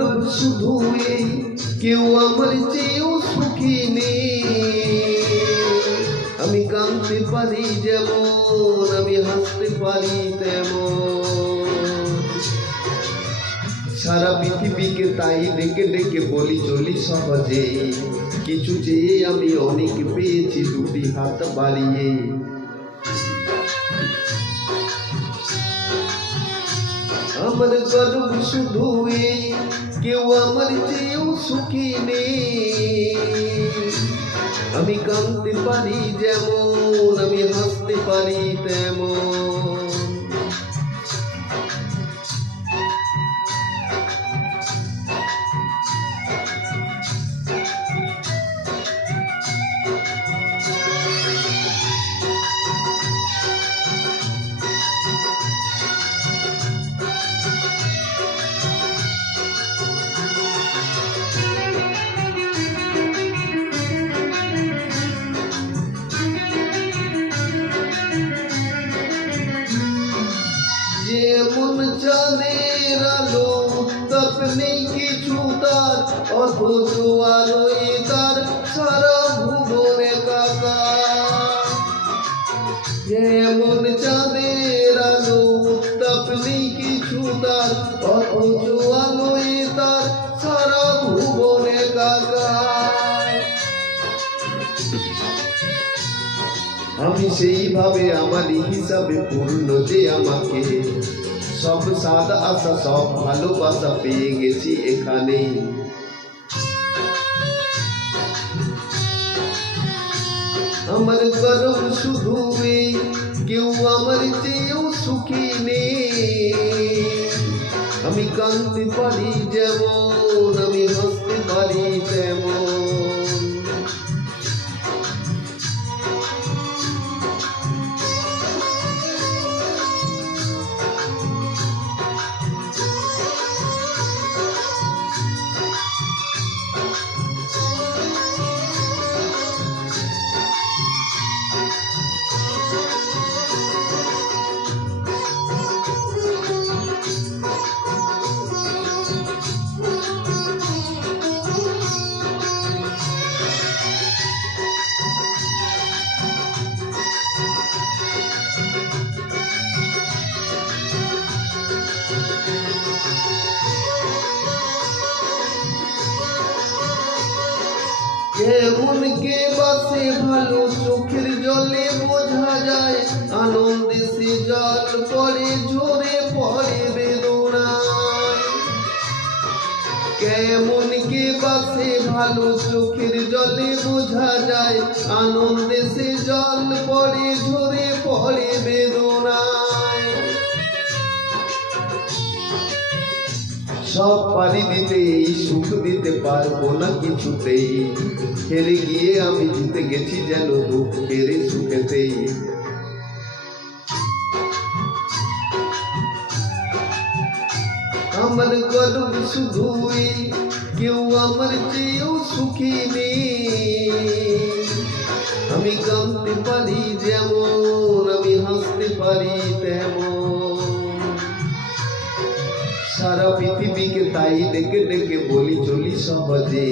গর্ব শুধু এই কেউ আমার চেয়েও সুখী নেই। আমি কাঁদতে পারি যেমন, আমি হাসতে পারি তেমন। সারা পৃথিবীকে তাই ডেকে ডেকে বলি চলি সহজে, কিছু চেয়ে আমি অনেক পেয়েছি দুটি হাত বাড়িয়ে। আমার গর্ব শুধু এই কেউ আমার চেয়েও সুখী নেই। আমি কাঁদতে পারি যেমন, আমি হাসতে পারি তেমন। যেমন চাঁদের আলো উত্তাপ নেই কিছু তার, অথচ আলোয় তার সারা ভুবন একাকার। যেমন চাঁদের আলো উত্তাপ নেই কিছু তার, অথচ আলোয় তার সারা ভুবন একাকার। আমি সেইভাবে আমারই হিসাবে পূর্ণ যে আমাকে সব স্বাদ আশা সব ভালোবাসা পেয়ে গেছি এখানে। আমার গর্ব শুধু এই কেউ আমার চেয়েও সুখী নেই। আমি কাঁদতে পারি যেমন, আমি হাসতে পারি তেমন। কেমন কে বাসে ভালো চোখের জলে বোঝা যায়, আনন্দে সে জল পড়ে ঝরে পড়ে বেদনায়। কেমন কে বাসে ভালো চোখের জলে বোঝা যায়, আনন্দে সে জল পড়ে ঝরে পড়ে বেদনায়। সব পারি দিতে এই সুখ দিতে পারবো না কিছুতেই, হেরে গিয়ে আমি জিতে গেছি যেন দুঃখের সুখেতেই। আমার গর্ব শুধু এই কেউ আমার চেয়েও সুখী নেই। আমি কাঁদতে পারি যেমন, আমি হাসতে পারি তেমন। সারা পৃথিবীকে তাই ডেকে ডেকে বলি চলি সহজে,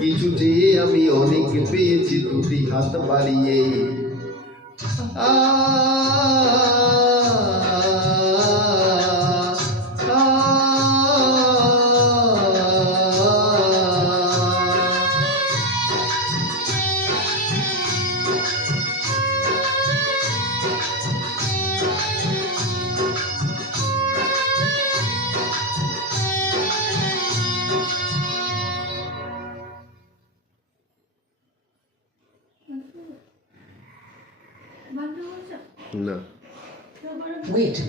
কিছু চেয়ে আমি অনেক পেয়েছি দুটি হাত বাড়িয়ে। না, Wait.